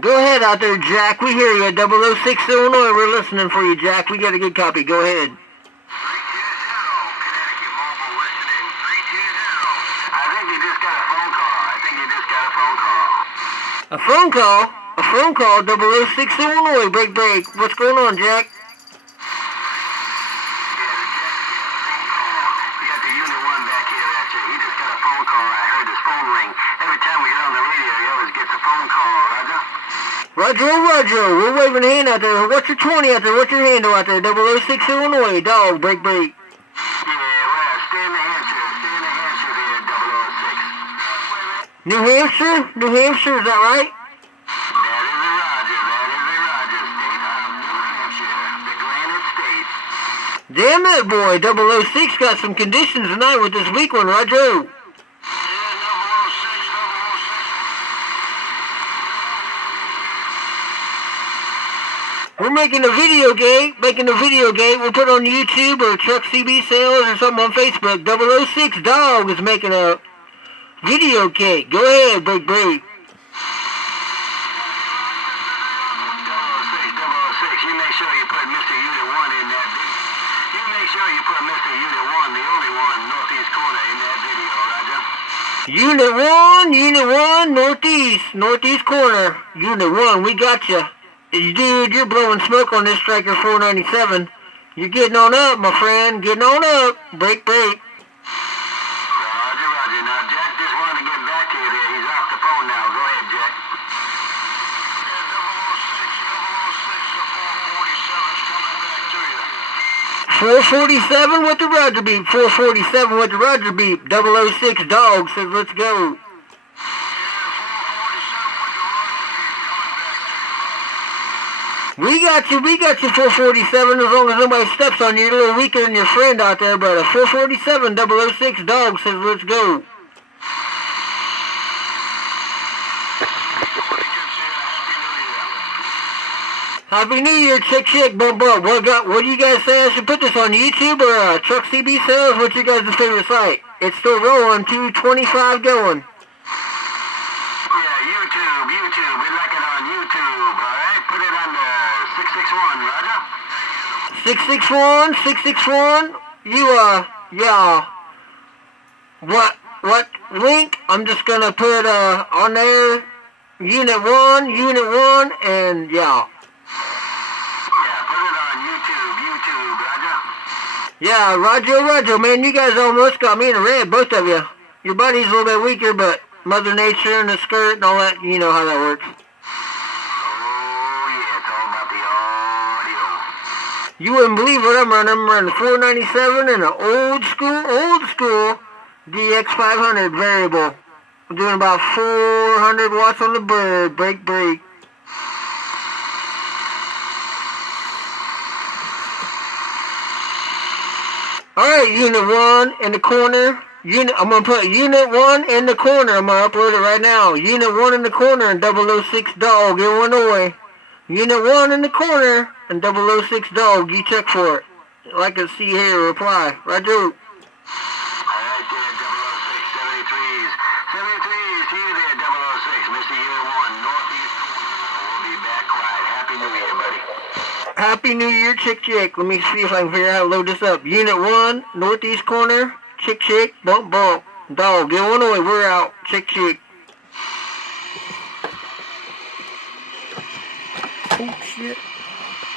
Go ahead out there, Jack. We hear you. 006 Illinois. We're listening for you, Jack. We got a good copy. Go ahead. 320, Connecticut Mobile listening. 320. I think you just got a phone call. A phone call? A phone call, 006 Illinois. Break. What's going on, Jack? We got the Unit 1 back here at you. He just got a phone call. I heard his phone ring. Every time we get on the radio, he always gets a phone call, Roger. We're waving a hand out there. What's your 20 out there? What's your handle out there? 006 Illinois. Dog, break. Yeah, well, stay in New Hampshire. Stay in New Hampshire there, 006. New Hampshire, is that right? That is a Roger. State of New Hampshire. The Granite State. Damn it, boy. 006 got some conditions tonight with this weak one, Roger. We're making a video gate. We'll put it on YouTube or Truck CB Sales or something on Facebook. 006 Dog is making a video gate. Go ahead, break. 006, you make sure you put Mr. Unit 1 in that video. You make sure you put Mr. Unit 1, the only one, northeast corner in that video, Roger. Unit 1, northeast corner. Unit 1, we got you. Dude, you're blowing smoke on this Striker 497. You're getting on up, my friend. Getting on up. Break. Roger. Now, Jack just wanted to get back to you there. He's off the phone now. Go ahead, Jack. 447 with the Roger beep. 447 with the Roger beep. 006 Dog says, let's go. We got you 447, as long as nobody steps on you. You're a little weaker than your friend out there, but a 447 006 Dog says, let's go. Happy New Year, chick, bump. What do you guys say I should put this on YouTube or Truck CB Sales? What's your guys' favorite site? It's still rolling, 225 going. Yeah, YouTube. We like it on YouTube, alright? Put it on the 661, Roger? 661. Yeah. What link? I'm just gonna put on there, Unit 1, and yeah. Yeah, put it on YouTube, Roger? Yeah, Roger, man, you guys almost got me in the red, both of you. Your buddy's a little bit weaker, but Mother Nature and the skirt and all that, you know how that works. Oh, yeah, it's all about the audio. You wouldn't believe what I'm running. I'm running 497 and an old school DX500 variable. I'm doing about 400 watts on the bird. Break. Alright, Unit 1 in the corner. I'm going to put Unit 1 in the corner. I'm going to upload it right now. Unit 1 in the corner and 006 Dog, Illinois. Unit 1 in the corner and 006 Dog. You check for it. Like I see here, reply. Roger. Alright there, 006, 73s. 73s to you there, 006. Mr. Unit 1, northeast corner. We'll be back quiet. Happy New Year, buddy. Happy New Year, chick. Let me see if I can figure out how to load this up. Unit 1, northeast corner. Chick, bump. Dog, Illinois, we're out. Chick. Oh, shit.